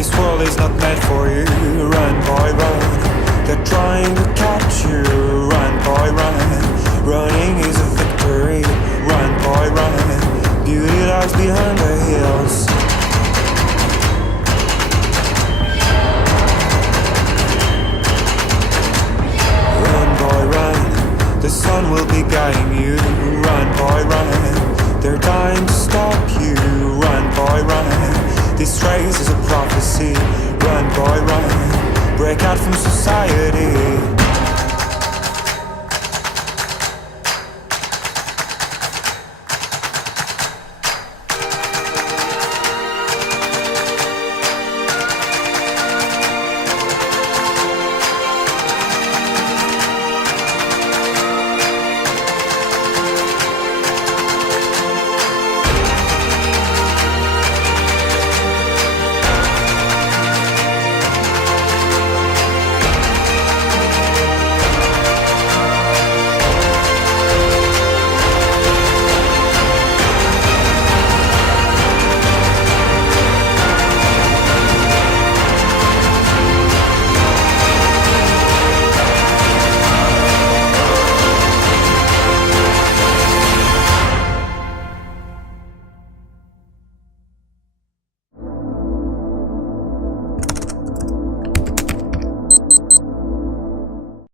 This world is not meant for you. Run, boy, run. They're trying to catch you. Run, boy, run. Running is a victory. Run, boy, run. Beauty lies behind the hills. Run, boy, run. The sun will be guiding you. Run, boy, run. They're dying to stop you. Run, boy, run. This race is a prophecy. Run, boy, run. Break out from society.